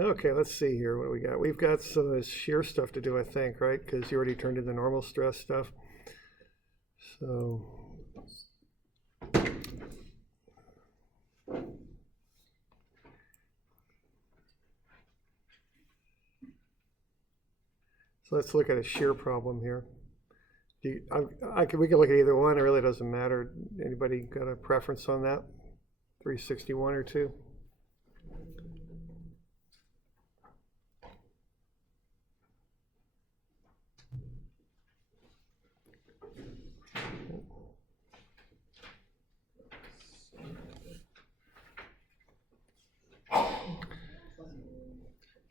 Okay, let's see here. What do we got? We've got some of this shear stuff to do, I think, right? Because you already turned in the normal stress stuff. So let's look at a shear problem here. We can look at either one. It really doesn't matter. Anybody got a preference on that? 361 or 2?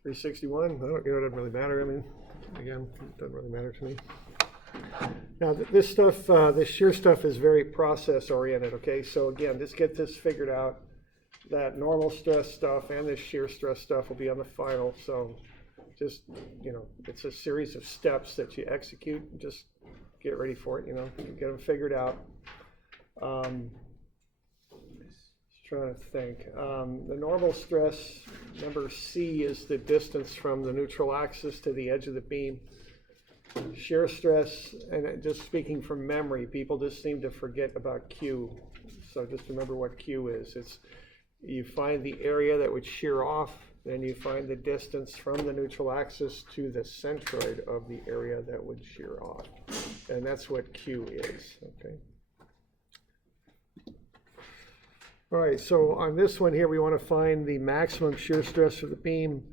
$361. It doesn't really matter. I mean, again, it doesn't really matter to me. Now, this stuff, this shear stuff is very process oriented, okay? So again, just get this figured out. That normal stress stuff and this shear stress stuff will be on the final. So just, it's a series of steps that you execute. Just get ready for it, get them figured out. Trying to think. The normal stress, number C, is the distance from the neutral axis to the edge of the beam. Shear stress, and just speaking from memory, people just seem to forget about Q. So just remember what Q is. It's you find the area that would shear off, then you find the distance from the neutral axis to the centroid of the area that would shear off. And that's what Q is, okay? All right, so on this one here, we want to find the maximum shear stress of the beam,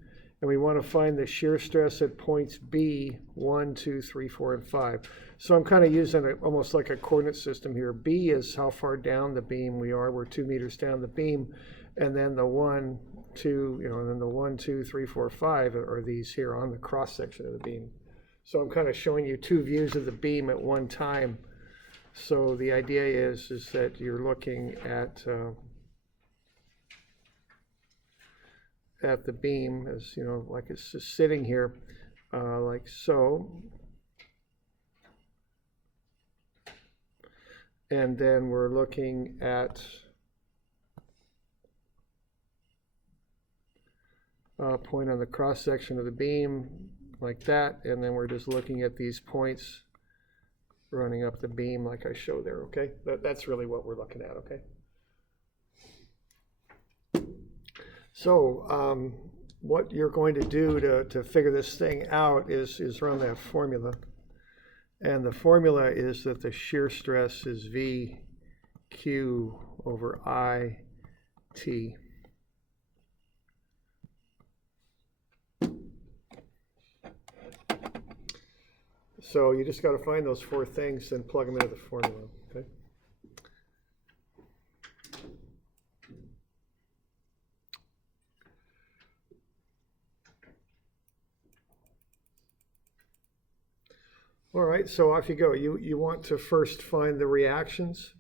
and we want to find the shear stress at points B, 1, 2, 3, 4, and 5. So I'm kind of using almost like a coordinate system here. B is how far down the beam we are. We're 2 meters down the beam, and then the 1, 2, and then the 1, 2, 3, 4, 5 are these here on the cross section of the beam. So I'm kind of showing you 2 views of the beam at one time. So the idea is that you're looking at the beam as, like it's just sitting here, like so. And then we're looking at a point on the cross section of the beam like that. And then we're just looking at these points running up the beam like I show there, okay? That's really what we're looking at, okay? So what you're going to do to figure this thing out is run that formula. And the formula is that the shear stress is VQ over IT. So you just got to find those 4 things and plug them into the formula, okay? All right, so off you go. You want to first find the reactions,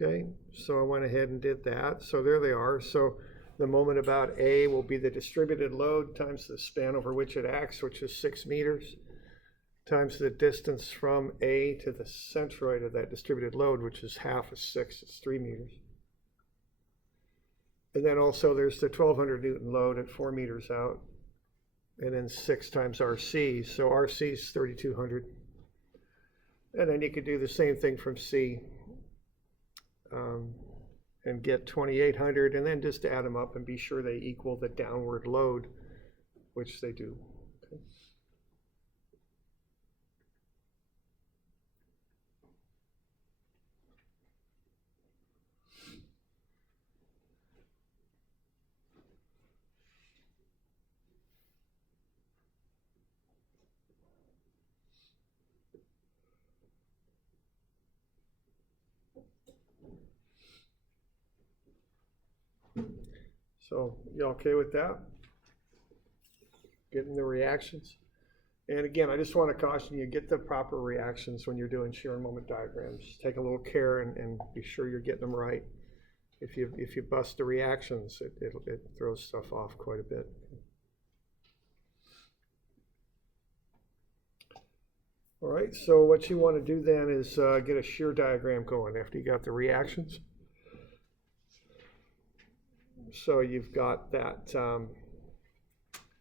okay? So I went ahead and did that. So there they are. So the moment about A will be the distributed load times the span over which it acts, which is 6 meters, times the distance from A to the centroid of that distributed load, which is half of 6, it's 3 meters. And then also there's the 1200 Newton load at 4 meters out, and then 6 times RC, so RC is 3200. And then you could do the same thing from C and get 2800, and then just add them up and be sure they equal the downward load, which they do. Okay. So you okay with that? Getting the reactions? And again, I just want to caution you, get the proper reactions when you're doing shear and moment diagrams. Take a little care and be sure you're getting them right. If you bust the reactions, it throws stuff off quite a bit. All right, so what you want to do then is get a shear diagram going after you got the reactions. So you've got that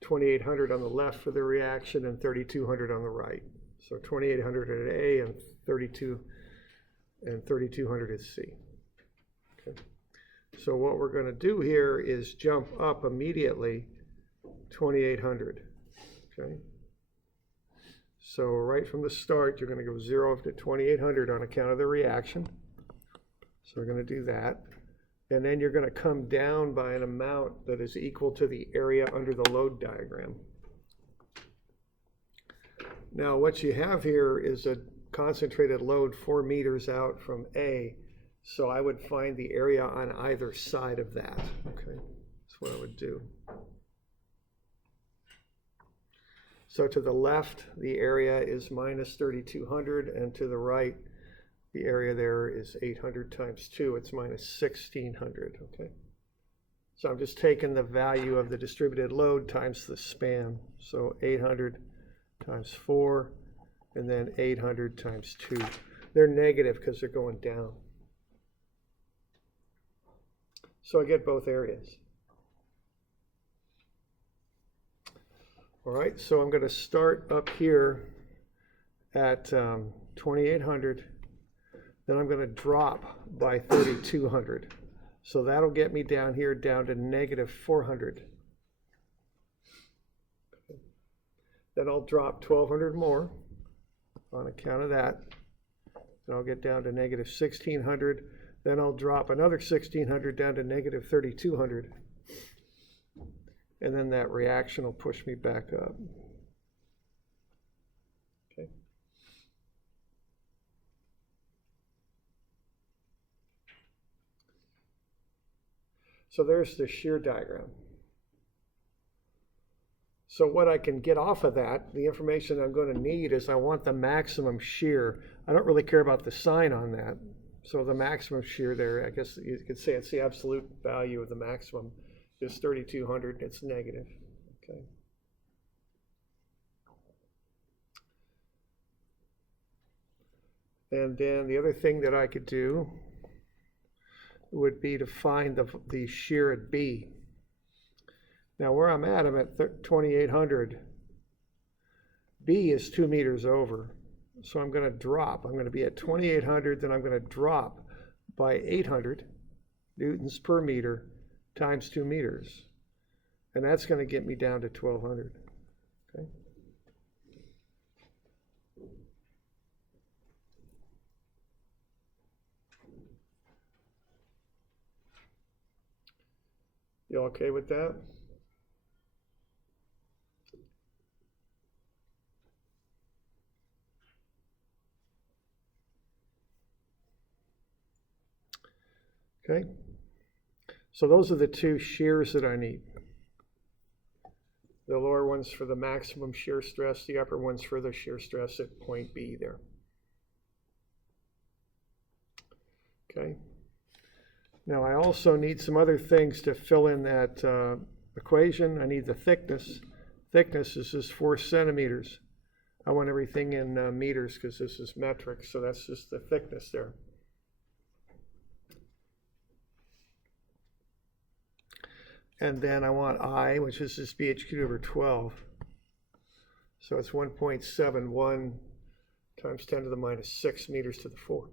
2800 on the left for the reaction and 3200 on the right. So 2800 at A and 3200 at C. Okay. So what we're going to do here is jump up immediately 2800. Okay. So right from the start, you're going to go 0 up to 2800 on account of the reaction. So we're going to do that. And then you're going to come down by an amount that is equal to the area under the load diagram. Now what you have here is a concentrated load 4 meters out from A. So I would find the area on either side of that. Okay, that's what I would do. So to the left, the area is minus 3200, and to the right, the area there is 800 times 2. It's minus 1600, okay? So I'm just taking the value of the distributed load times the span. So 800 times 4, and then 800 times 2. They're negative because they're going down. So I get both areas. All right, so I'm going to start up here at 2800. Then I'm going to drop by 3200. So that'll get me down here down to negative 400. Then I'll drop 1200 more on account of that. Then I'll get down to negative 1600. Then I'll drop another 1600 down to negative 3200. And then that reaction will push me back up. Okay. So there's the shear diagram. So what I can get off of that, the information I'm going to need is I want the maximum shear. I don't really care about the sign on that. So the maximum shear there, I guess you could say it's the absolute value of the maximum, is 3200. It's negative. Okay. And then the other thing that I could do would be to find the shear at B. Now where I'm at 2800. B is 2 meters over. So I'm going to drop. I'm going to be at 2800, then I'm going to drop by 800 newtons per meter times 2 meters. And that's going to get me down to 1200. Okay. You okay with that? Okay, so those are the two shears that I need. The lower one's for the maximum shear stress, the upper one's for the shear stress at point B there. Okay, now I also need some other things to fill in that equation. I need the thickness. Thickness is just 4 centimeters. I want everything in meters because this is metric, so that's just the thickness there. And then I want I, which is just BH cubed over 12. So it's 1.71 times 10 to the minus 6 meters to the 4.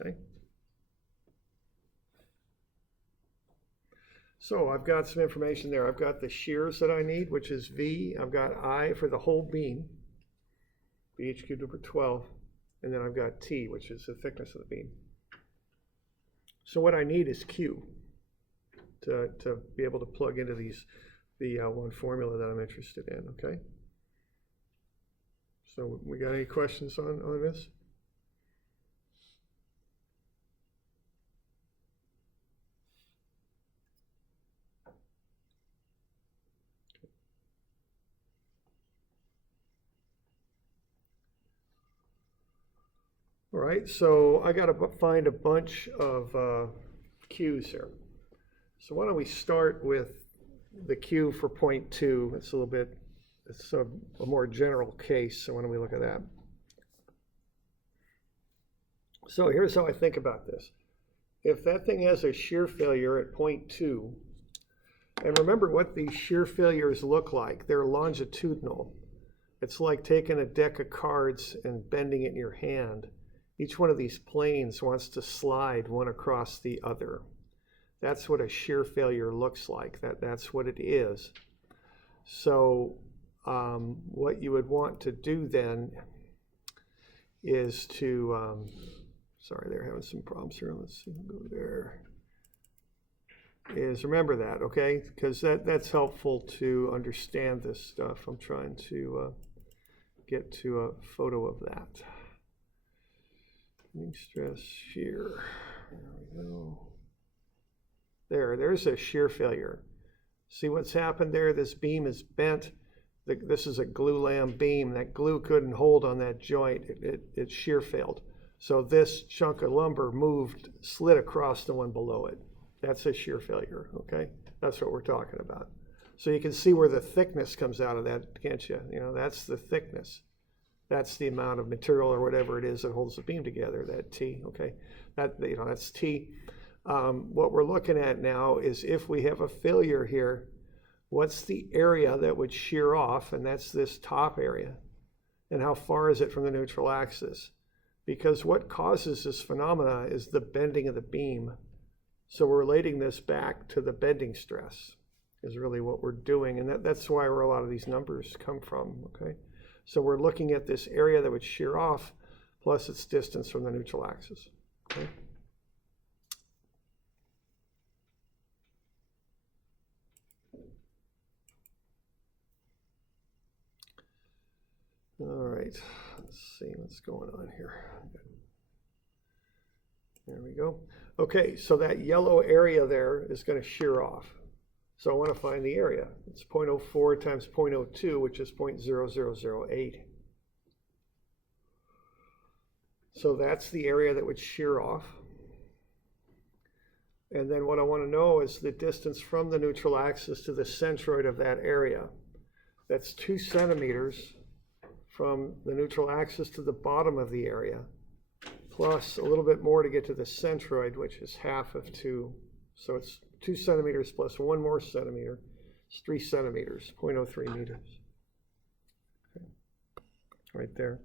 Okay. So I've got some information there. I've got the shears that I need, which is V. I've got I for the whole beam, BH cubed over 12. And then I've got T, which is the thickness of the beam. So what I need is Q to be able to plug into the one formula that I'm interested in, okay? So we got any questions on this? All right, so I got to find a bunch of Q's here. So why don't we start with the Q for point 2. It's a little bit, it's a more general case. So why don't we look at that? So here's how I think about this. If that thing has a shear failure at point 2, and remember what these shear failures look like. They're longitudinal. It's like taking a deck of cards and bending it in your hand. Each one of these planes wants to slide one across the other. That's what a shear failure looks like. That's what it is. So what you would want to do then is to, sorry, they're having some problems here. Let's see, go there. Is remember that, okay? Because that's helpful to understand this stuff. I'm trying to get to a photo of that. Stress, shear. There we go. There's a shear failure. See what's happened there? This beam is bent. This is a glue lam beam. That glue couldn't hold on that joint. It shear failed. So this chunk of lumber slid across the one below it. That's a shear failure, okay? That's what we're talking about. So you can see where the thickness comes out of that, can't you? You know, that's the thickness. That's the amount of material or whatever it is that holds the beam together, that T, okay? That's T. What we're looking at now is if we have a failure here, what's the area that would shear off? And that's this top area. And how far is it from the neutral axis? Because what causes this phenomena is the bending of the beam. So we're relating this back to the bending stress is really what we're doing. And that's why where a lot of these numbers come from, okay? So we're looking at this area that would shear off plus its distance from the neutral axis, okay? All right, let's see what's going on here. There we go. Okay, so that yellow area there is going to shear off. So I want to find the area. It's 0.04 times 0.02, which is 0.0008. So that's the area that would shear off. And then what I want to know is the distance from the neutral axis to the centroid of that area. That's 2 centimeters from the neutral axis to the bottom of the area, plus a little bit more to get to the centroid, which is half of 2. So it's 2 centimeters plus 1 more centimeter. It's 3 centimeters, 0.03 meters. Okay. Right there.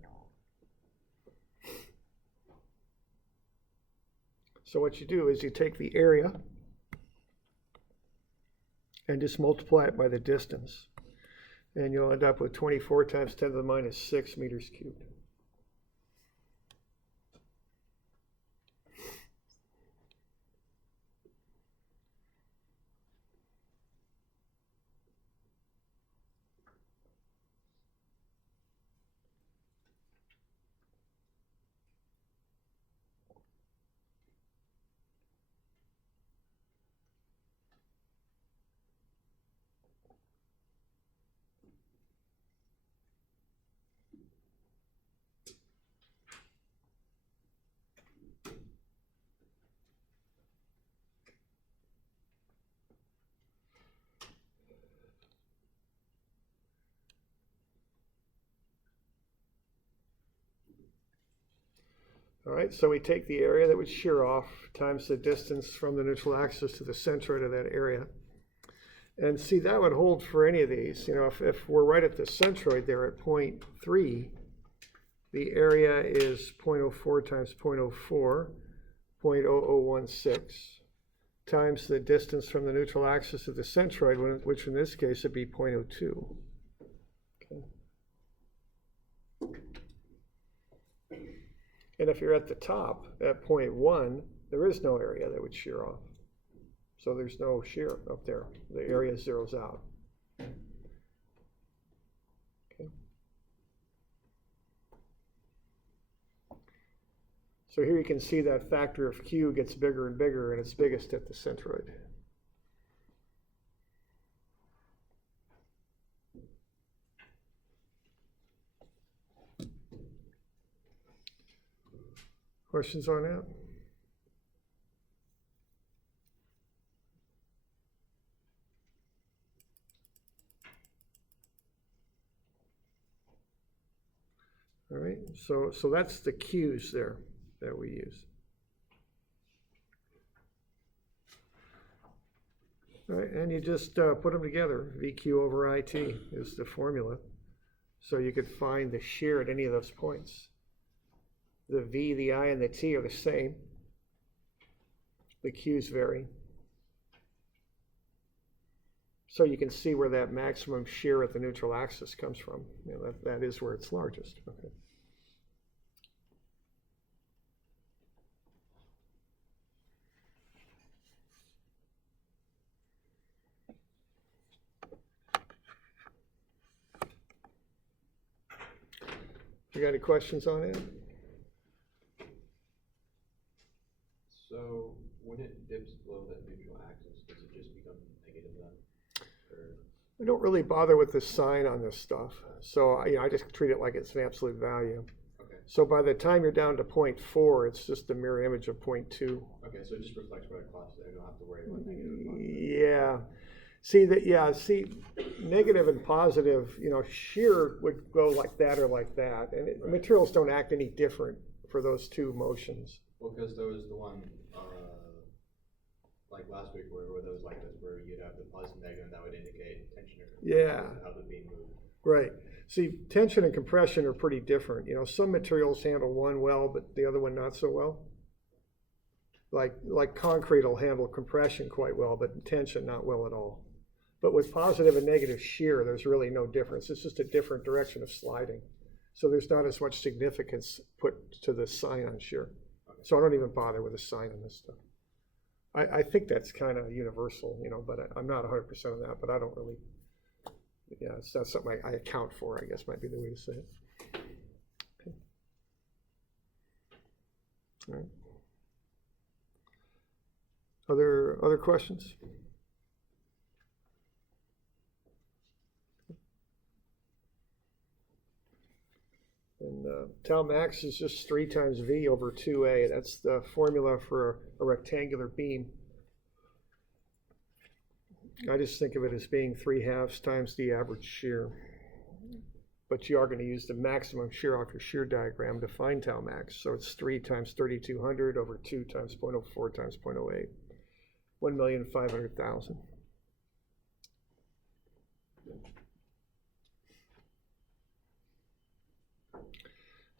So what you do is you take the area and just multiply it by the distance. And you'll end up with 24 times 10 to the minus 6 meters cubed. All right, so we take the area that would shear off times the distance from the neutral axis to the centroid of that area. And see, that would hold for any of these. You know, if we're right at the centroid there at 0.3, the area is 0.04 times 0.04, 0.0016, times the distance from the neutral axis to the centroid, which in this case would be 0.02. Okay. And if you're at the top at 0.1, there is no area that would shear off. So there's no shear up there. The area zeroes out. Okay. So here you can see that factor of Q gets bigger and bigger, and it's biggest at the centroid. Questions on that? All right, so that's the cues there that we use. All right, and you just put them together. VQ over IT is the formula. So you could find the shear at any of those points. The V, the I, and the T are the same. The Q's vary. So you can see where that maximum shear at the neutral axis comes from. You know, that is where it's largest. Okay. You got any questions on it? So when it dips below that neutral axis, does it just become negative then? I don't really bother with the sign on this stuff. So I just treat it like it's an absolute value. Okay. So by the time you're down to 0.4, it's just a mirror image of 0.2. Okay, so it just reflects what it costs there. You don't have to worry about negative. Yeah. See, negative and positive, shear would go like that or like that. And Right. Materials don't act any different for those two motions. Well, because there was the one, like last week, where there was like this, where you'd have the positive and negative, and that would indicate tension or Yeah. how the beam moved. Right. See, tension and compression are pretty different. Some materials handle one well, but the other one not so well. Like concrete will handle compression quite well, but tension not well at all. But with positive and negative shear, there's really no difference. It's just a different direction of sliding. So there's not as much significance put to the sign on shear. Okay. So I don't even bother with a sign on this stuff. I think that's kind of universal, but I'm not 100% of that, but I don't really, it's not something I account for, I guess might be the way to say it. Okay. All right. Other questions? And tau max is just 3 times V over 2A. That's the formula for a rectangular beam. I just think of it as being 3/2 times the average shear. But you are going to use the maximum shear off your shear diagram to find tau max. So it's 3 times 3200 over 2 times 0.04 times 0.08. 1,500,000.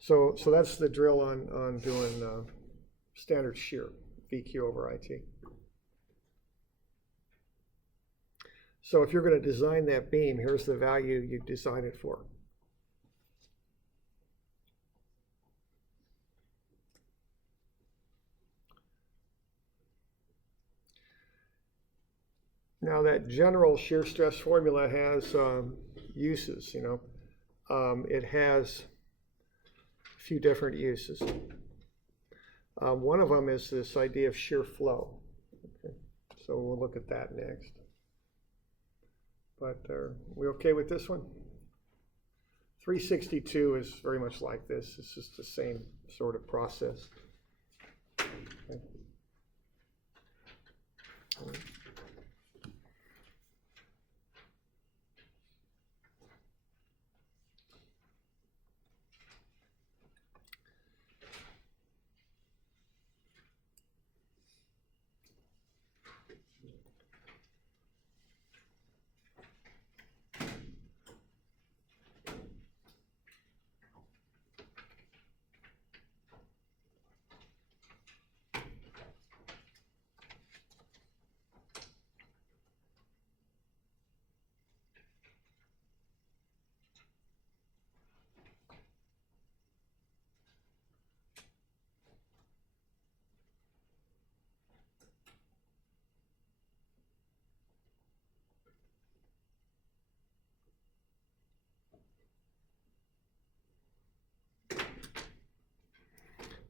So that's the drill on doing standard shear, VQ over IT. So if you're going to design that beam, here's the value you design it for. Now that general shear stress formula has uses, it has a few different uses. One of them is this idea of shear flow. Okay. So we'll look at that next. But are we okay with this one? 362 is very much like this. It's just the same sort of process. Okay. All right.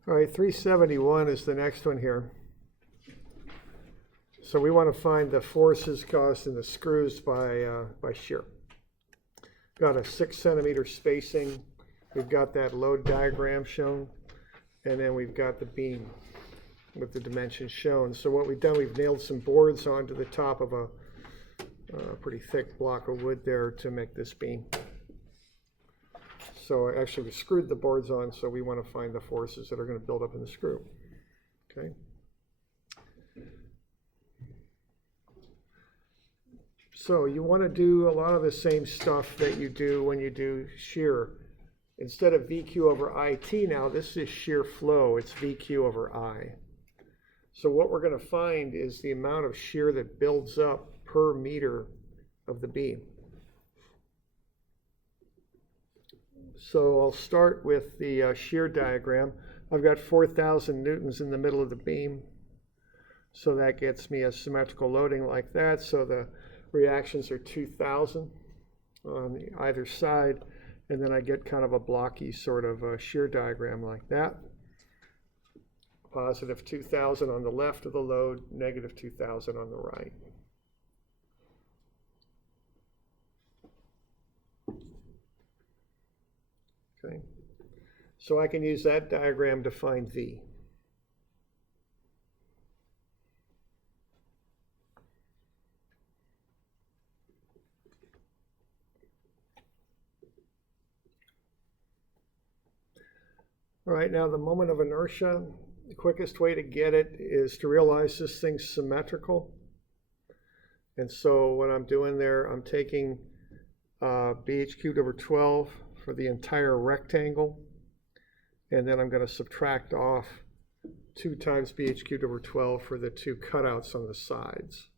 All right, 371 is the next one here. So we want to find the forces caused in the screws by shear. Got a 6 centimeter spacing. We've got that load diagram shown, and then we've got the beam with the dimensions shown. So what we've done, we've nailed some boards onto the top of a pretty thick block of wood there to make this beam. So actually we screwed the boards on, so we want to find the forces that are going to build up in the screw. Okay. So you want to do a lot of the same stuff that you do when you do shear. Instead of VQ over IT now, this is shear flow. It's VQ over I. So what we're going to find is the amount of shear that builds up per meter of the beam. So I'll start with the shear diagram. I've got 4,000 newtons in the middle of the beam. So that gets me a symmetrical loading like that. So the reactions are 2,000 on either side. And then I get kind of a blocky sort of a shear diagram like that. Positive 2,000 on the left of the load, negative 2,000 on the right. Okay, so I can use that diagram to find V. All right, now the moment of inertia, the quickest way to get it is to realize this thing's symmetrical. And so what I'm doing there, I'm taking BH cubed over 12 for the entire rectangle. And then I'm going to subtract off 2 times BH cubed over 12 for the 2 cutouts on the sides.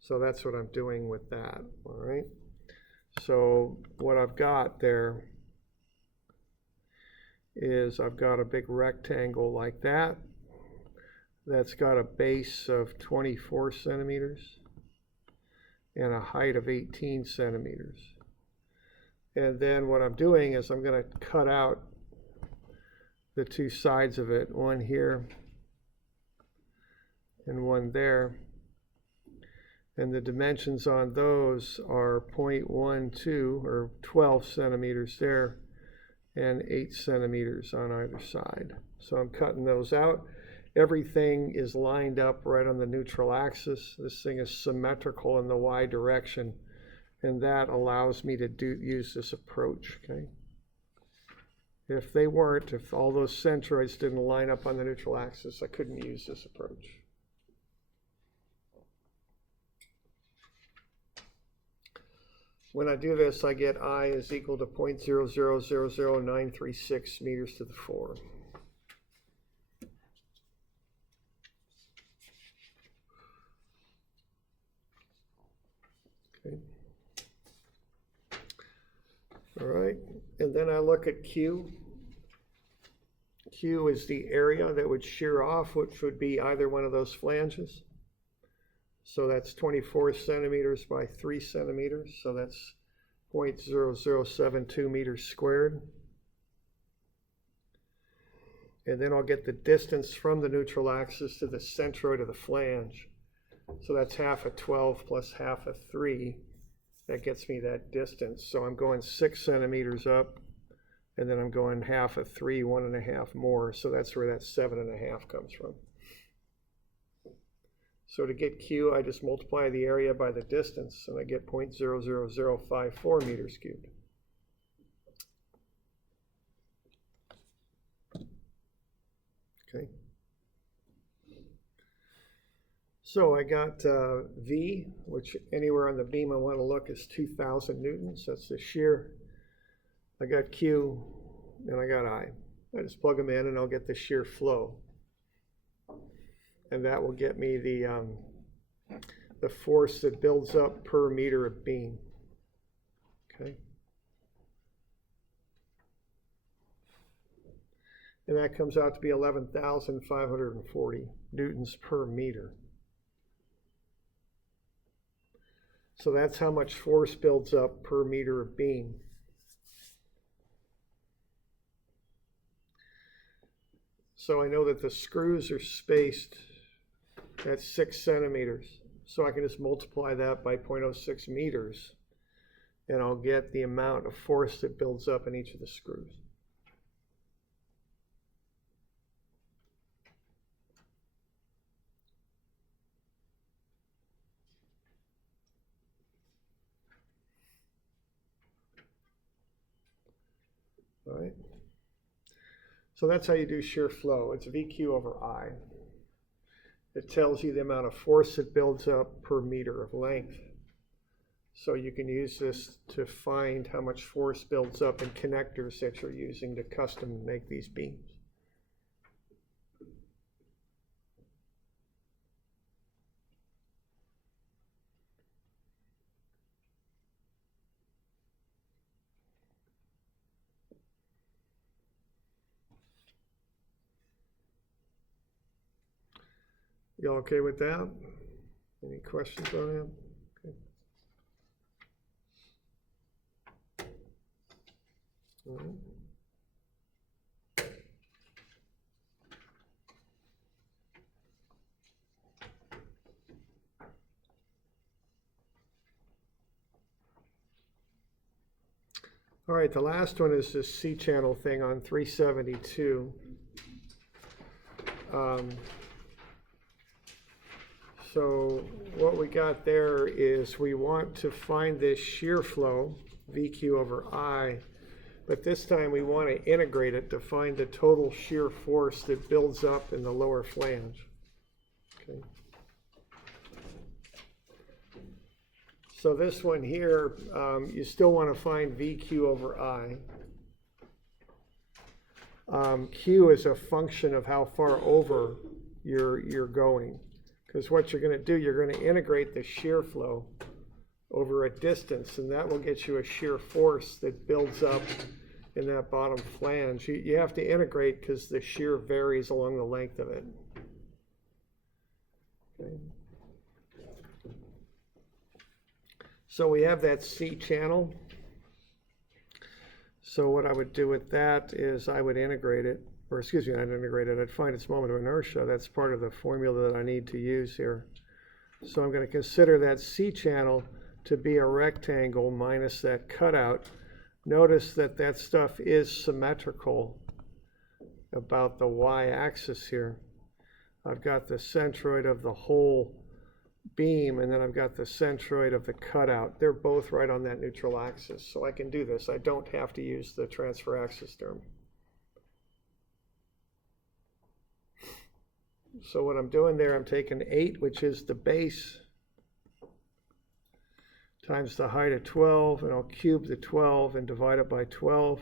So that's what I'm doing with that, all right? So what I've got there is I've got a big rectangle like that. That's got a base of 24 centimeters and a height of 18 centimeters. And then what I'm doing is I'm going to cut out the 2 sides of it, one here and one there. And the dimensions on those are 0.12 or 12 centimeters there and 8 centimeters on either side. So I'm cutting those out. Everything is lined up right on the neutral axis. This thing is symmetrical in the y direction, and that allows me to use this approach, okay? If they weren't, if all those centroids didn't line up on the neutral axis, I couldn't use this approach. When I do this, I get I is equal to 0.0000936 meters to the 4. Okay. All right, and then I look at Q. Q is the area that would shear off, which would be either one of those flanges. So that's 24 centimeters by 3 centimeters. So that's 0.0072 meters squared. And then I'll get the distance from the neutral axis to the centroid of the flange. So that's half of 12 plus half of 3. That gets me that distance. So I'm going 6 centimeters up, and then I'm going half of 3, 1.5 more. So that's where that 7.5 comes from. So to get Q, I just multiply the area by the distance, and I get 0.00054 meters cubed. Okay. So I got V, which anywhere on the beam I want to look is 2,000 newtons. That's the shear. I got Q, and I got I. I just plug them in, and I'll get the shear flow. And that will get me the force that builds up per meter of beam. Okay. And that comes out to be 11,540 newtons per meter. So that's how much force builds up per meter of beam. So I know that the screws are spaced at 6 centimeters. So I can just multiply that by 0.06 meters, and I'll get the amount of force that builds up in each of the screws. All right? So that's how you do shear flow. It's VQ over I. It tells you the amount of force that builds up per meter of length. So you can use this to find how much force builds up in connectors that you're using to custom make these beams. You all okay with that? Any questions on that? Okay. All right. All right, the last one is this C-channel thing on 372. So what we got there is we want to find this shear flow, VQ over I, but this time we want to integrate it to find the total shear force that builds up in the lower flange. Okay. So this one here, you still want to find VQ over I. Q is a function of how far over you're going. Because what you're going to do, you're going to integrate the shear flow over a distance, and that will get you a shear force that builds up in that bottom flange. You have to integrate because the shear varies along the length of it. Okay. So we have that C channel. So what I would do with that is I would integrate it, or excuse me, I'd integrate it. I'd find its moment of inertia. That's part of the formula that I need to use here. So I'm going to consider that C channel to be a rectangle minus that cutout. Notice that that stuff is symmetrical about the y-axis here. I've got the centroid of the whole beam, and then I've got the centroid of the cutout. They're both right on that neutral axis, so I can do this. I don't have to use the transfer axis term. So what I'm doing there, I'm taking 8, which is the base, times the height of 12, and I'll cube the 12 and divide it by 12.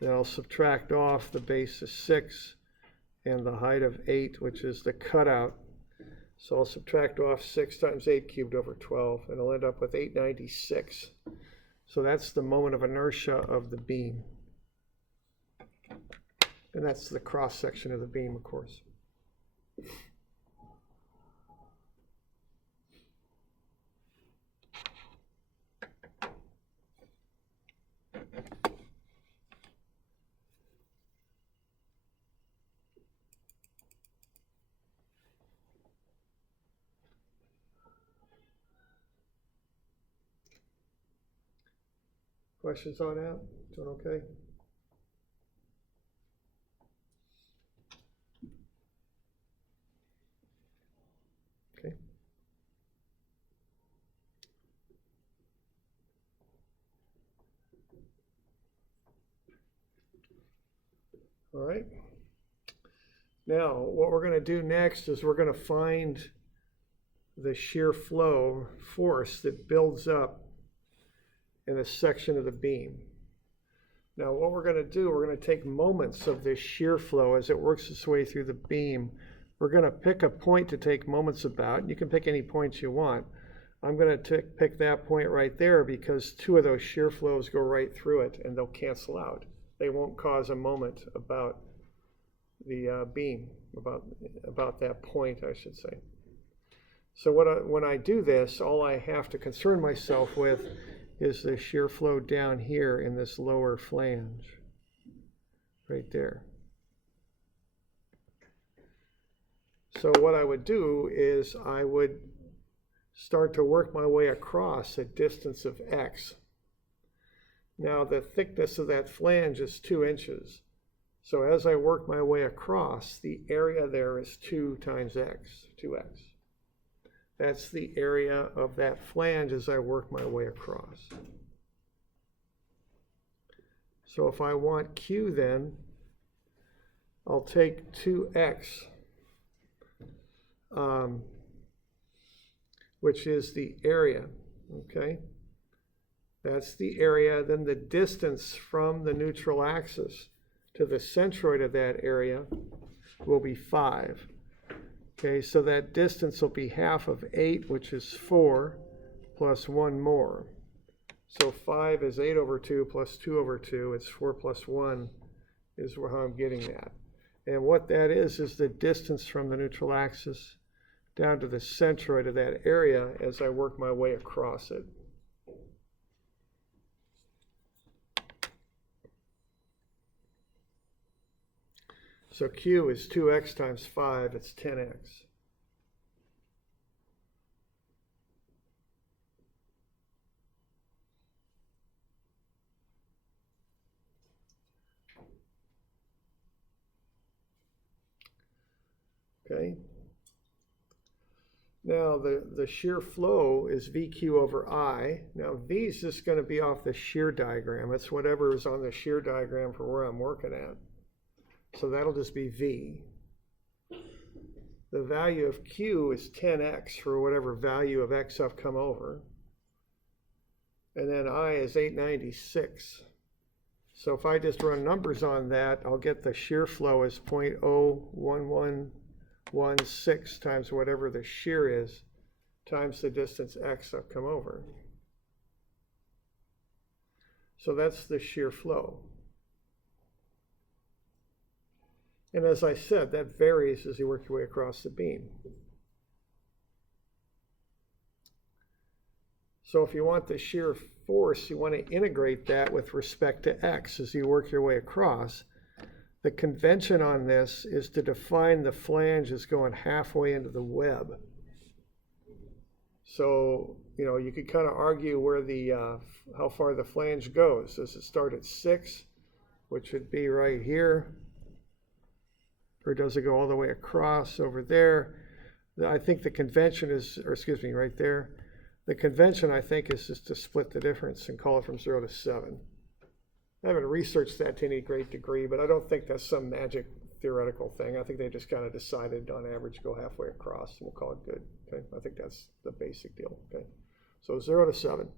Then I'll subtract off the base of 6 and the height of 8, which is the cutout. So I'll subtract off 6 times 8 cubed over 12, and I'll end up with 896. So that's the moment of inertia of the beam. And that's the cross section of the beam, of course. Questions on that? Doing okay? Okay. All right. Now, what we're going to do next is we're going to find the shear flow force that builds up in a section of the beam. Now what we're going to do, we're going to take moments of this shear flow as it works its way through the beam. We're going to pick a point to take moments about. You can pick any points you want. I'm going to pick that point right there because 2 of those shear flows go right through it and they'll cancel out. They won't cause a moment about the beam, about that point, I should say. So when I do this, all I have to concern myself with is the shear flow down here in this lower flange, right there. So what I would do is I would start to work my way across a distance of x. Now the thickness of that flange is 2 inches. So as I work my way across, the area there is 2 times x, 2x. That's the area of that flange as I work my way across. So if I want Q then, I'll take 2x, which is the area, okay? That's the area. Then the distance from the neutral axis to the centroid of that area will be 5. Okay, so that distance will be half of 8, which is 4, plus 1 more. So 5 is 8 over 2 plus 2 over 2. It's 4 plus 1 is how I'm getting that. And what that is the distance from the neutral axis down to the centroid of that area as I work my way across it. So Q is 2x times 5, it's 10x. Okay. Now the shear flow is VQ over I. Now V is just going to be off the shear diagram. It's whatever is on the shear diagram for where I'm working at. So that'll just be V. The value of Q is 10x for whatever value of x I've come over. And then I is 896. So if I just run numbers on that, I'll get the shear flow as 0.01116 times whatever the shear is, times the distance x I've come over. So that's the shear flow. And as I said, that varies as you work your way across the beam. So if you want the shear force, you want to integrate that with respect to x as you work your way across. The convention on this is to define the flange as going halfway into the web. So, you could kind of argue where how far the flange goes. Does it start at 6, which would be right here? Or does it go all the way across over there? I think the convention is, right there. The convention, I think, is just to split the difference and call it from 0 to 7. I haven't researched that to any great degree, but I don't think that's some magic theoretical thing. I think they just kind of decided on average go halfway across, and we'll call it good. Okay, I think that's the basic deal. Okay, so 0 to 7.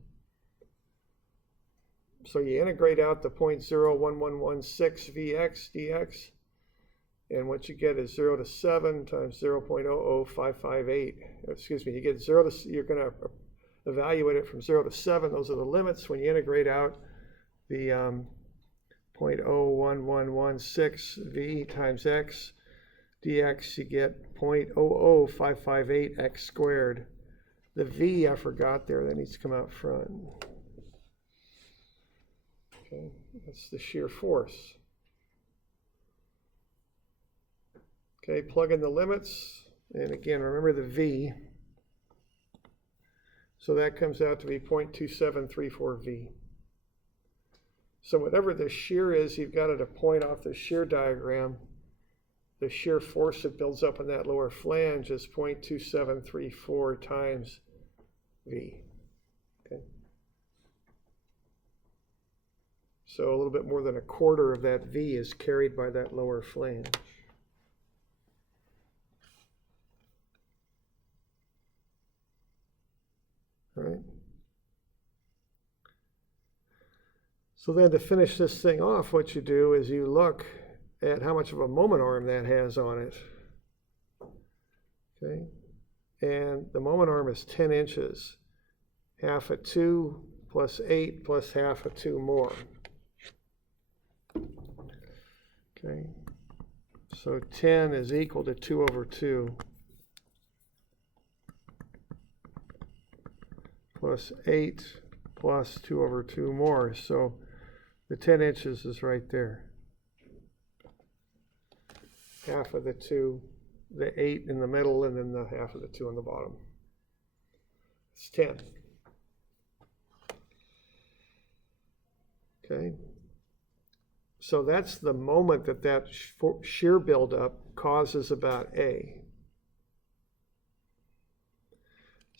So you integrate out the 0.01116 Vx dx, and what you get is 0 to 7 times 0.00558. You get 0 to, you're going to evaluate it from 0 to 7. Those are the limits. When you integrate out the 0.01116 V times x dx, you get 0.00558 x squared. The V I forgot there, that needs to come out front. Okay, that's the shear force. Okay, plug in the limits, and again, remember the V. So that comes out to be 0.2734 V. So whatever the shear is, you've got it a point off the shear diagram. The shear force that builds up in that lower flange is 0.2734 times V. Okay. So a little bit more than a quarter of that V is carried by that lower flange. Right. So then to finish this thing off, what you do is you look at how much of a moment arm that has on it. Okay. And the moment arm is 10 inches. Half of 2 plus 8 plus half of 2 more. Okay. So 10 is equal to 2 over 2. Plus 8 plus 2 over 2 more. So the 10 inches is right there. Half of the 2, the 8 in the middle, and then the half of the 2 on the bottom. It's 10. Okay. So that's the moment that shear buildup causes about A.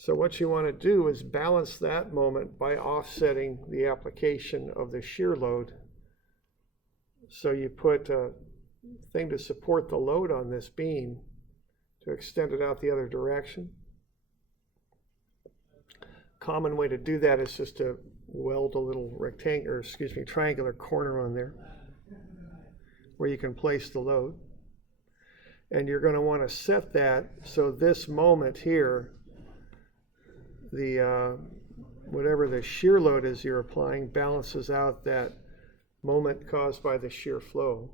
So what you want to do is balance that moment by offsetting the application of the shear load So you put a thing to support the load on this beam to extend it out the other direction. Common way to do that is just to weld a little triangular corner on there where you can place the load. And you're going to want to set that so this moment here, the whatever the shear load is you're applying balances out that moment caused by the shear flow.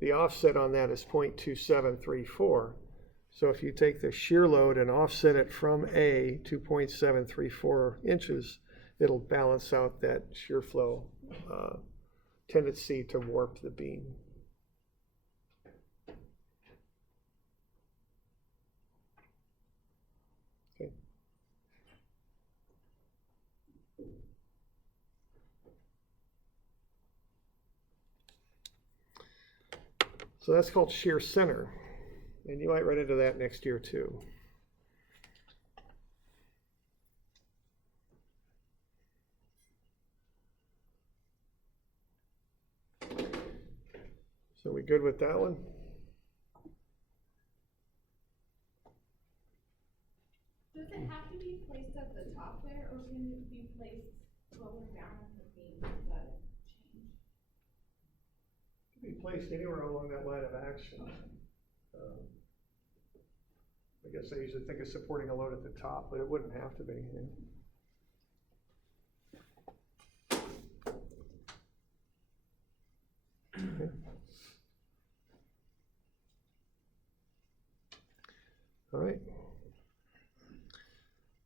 The offset on that is 0.2734. So if you take the shear load and offset it from A to 0.734 inches, it'll balance out that shear flow tendency to warp the beam. Okay. So that's called Shear Center. And you might run into that next year too. So we good with that one? Does it have to be placed at the top there, or can it be placed lower down in the beam? Does that change? It can be placed anywhere along that line of action. I guess I usually think of supporting a load at the top, but it wouldn't have to be. Okay. All right.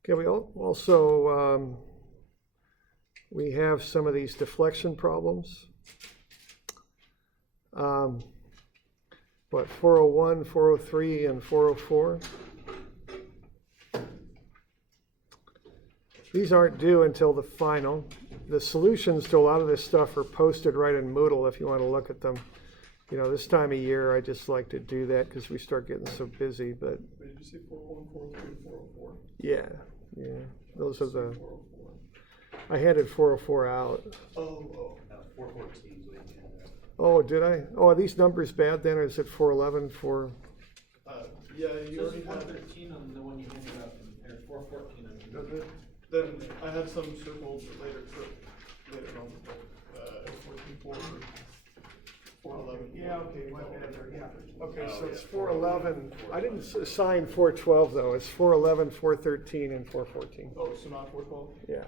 Okay, we also we have some of these deflection problems. What, 401, 403, and 404? These aren't due until the final. The solutions to a lot of this stuff are posted right in Moodle if you want to look at them. You know, this time of year, I just like to do that because we start getting so busy, but... Did you say 401, 403, 404? Yeah, those are the... I handed 404 out. Oh. 414 is what you had there. Oh, did I? Oh, are these numbers bad then, or is it 411, 4... Yeah, you already had... 413 on the one you handed out, and 414 on the Does it? Then I had some circled later on. 411. Yeah, okay, my bad there, yeah. Okay, so it's 411. I didn't assign 412 though. It's 411, 413, and 414. Oh, so not 412? Yeah,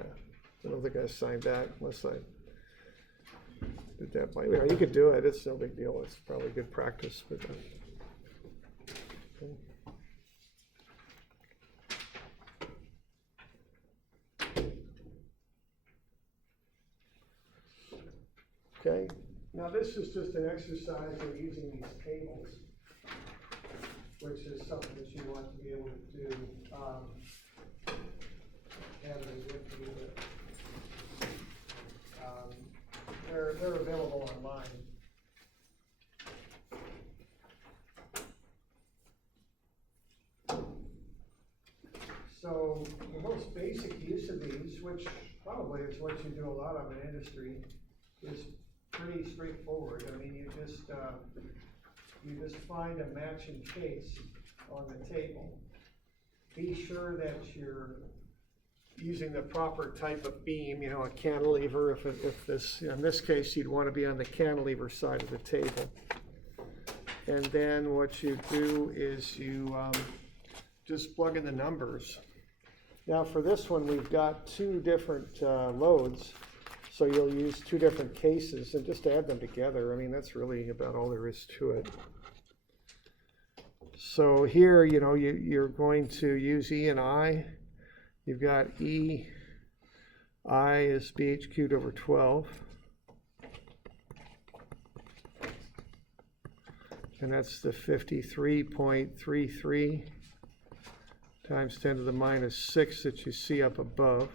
I don't think I assigned that unless I did that by, yeah, you could do it. It's no big deal. It's probably good practice. But, okay. Okay, now this is just an exercise in using these tables, which is something that you want to be able to do. They're available online. So the most basic use of these, which probably is what you do a lot of in industry, is pretty straightforward. I mean, you just find a matching case on the table. Be sure that you're using the proper type of beam, you know, a cantilever. If this, in this case, you'd want to be on the cantilever side of the table. And then what you do is you just plug in the numbers. Now for this one, we've got two different loads. So you'll use two different cases and just add them together. I mean, that's really about all there is to it. So here, you know, you're going to use E and I. You've got E, I is BH cubed over 12. And that's the 53.33 times 10 to the minus 6 that you see up above.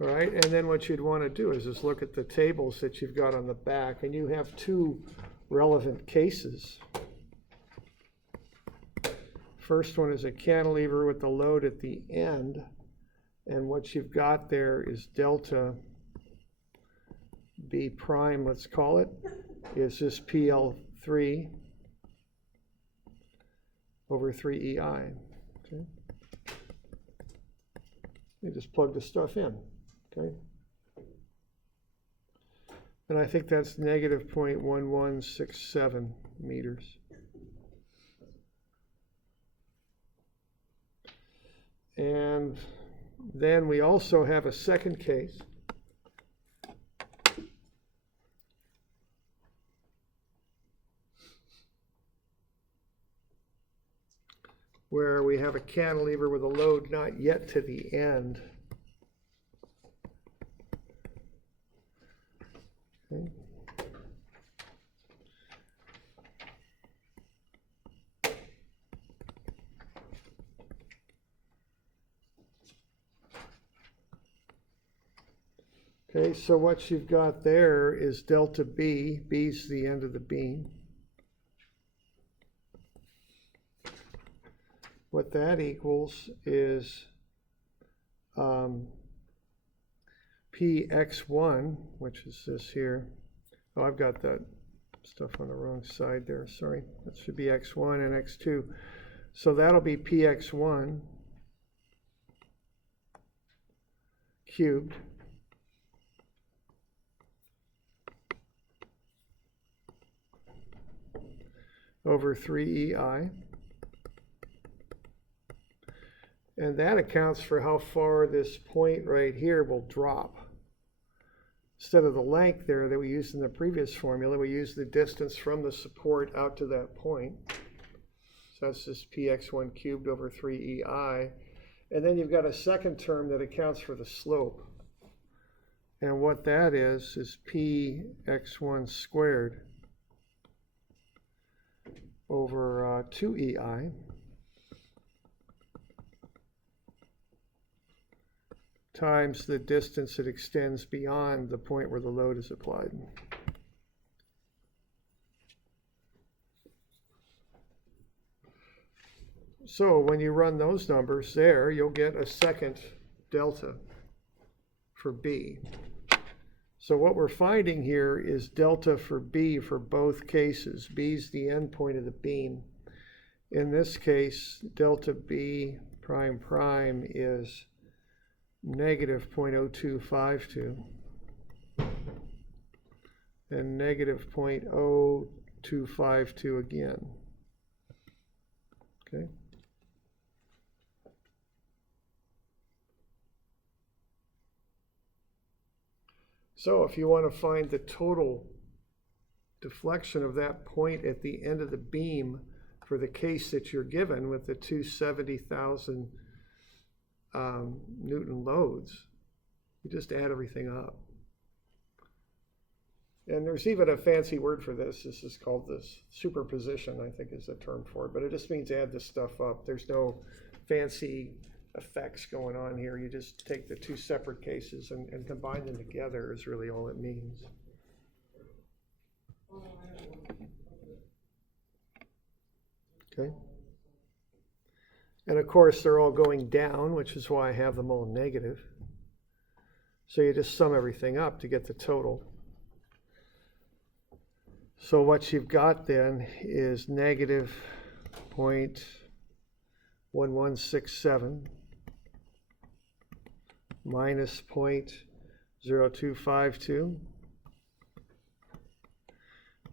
All right, and then what you'd want to do is just look at the tables that you've got on the back, and you have two relevant cases. First one is a cantilever with the load at the end, and what you've got there is delta B prime, let's call it, is this PL3 over 3EI. Okay. You just plug the stuff in. Okay. And I think that's negative 0.1167 meters. And then we also have a second case where we have a cantilever with a load not yet to the end. Okay. Okay, so what you've got there is delta B. B's the end of the beam. What that equals is Px1, which is this here. Oh, I've got that stuff on the wrong side there, sorry. That should be x1 and x2. So that'll be Px1 cubed over 3EI. And that accounts for how far this point right here will drop. Instead of the length there that we used in the previous formula, we use the distance from the support out to that point. So that's just Px1 cubed over 3EI. And then you've got a second term that accounts for the slope. And what that is Px1 squared over 2EI. Times the distance it extends beyond the point where the load is applied. So when you run those numbers there, you'll get a second delta for B. So what we're finding here is delta for B for both cases. B's the end point of the beam. In this case, delta B prime prime is negative 0.0252 and negative 0.0252 again. Okay. So if you want to find the total deflection of that point at the end of the beam for the case that you're given with the 270,000 Newton loads, you just add everything up. And there's even a fancy word for this. This is called this superposition, I think is the term for it. But it just means add this stuff up. There's no fancy effects going on here. You just take the two separate cases and combine them together is really all it means. Okay. And of course, they're all going down, which is why I have them all negative. So you just sum everything up to get the total. So what you've got then is negative 0.1167 minus 0.0252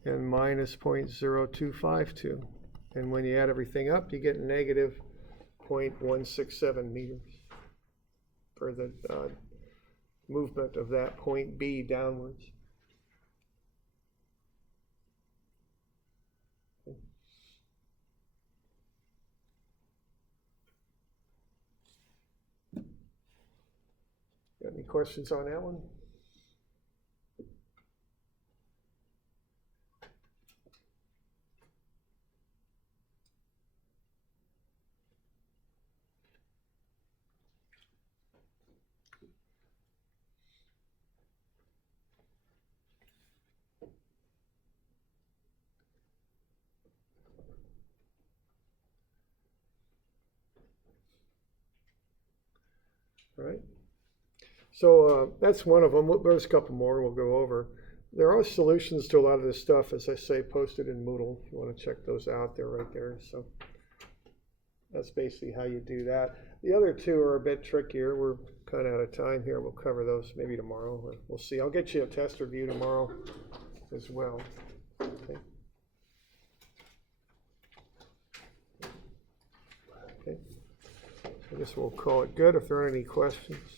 and minus 0.0252. And when you add everything up, you get negative 0.167 meters for the movement of that point B downwards. Got any questions on that one? All right. So that's one of them. There's a couple more we'll go over. There are solutions to a lot of this stuff, as I say, posted in Moodle. If you want to check those out, they're right there. So that's basically how you do that. The other two are a bit trickier. We're kind of out of time here. We'll cover those maybe tomorrow. Or we'll see. I'll get you a test review tomorrow as well. Okay. Okay. I guess we'll call it good if there aren't any questions.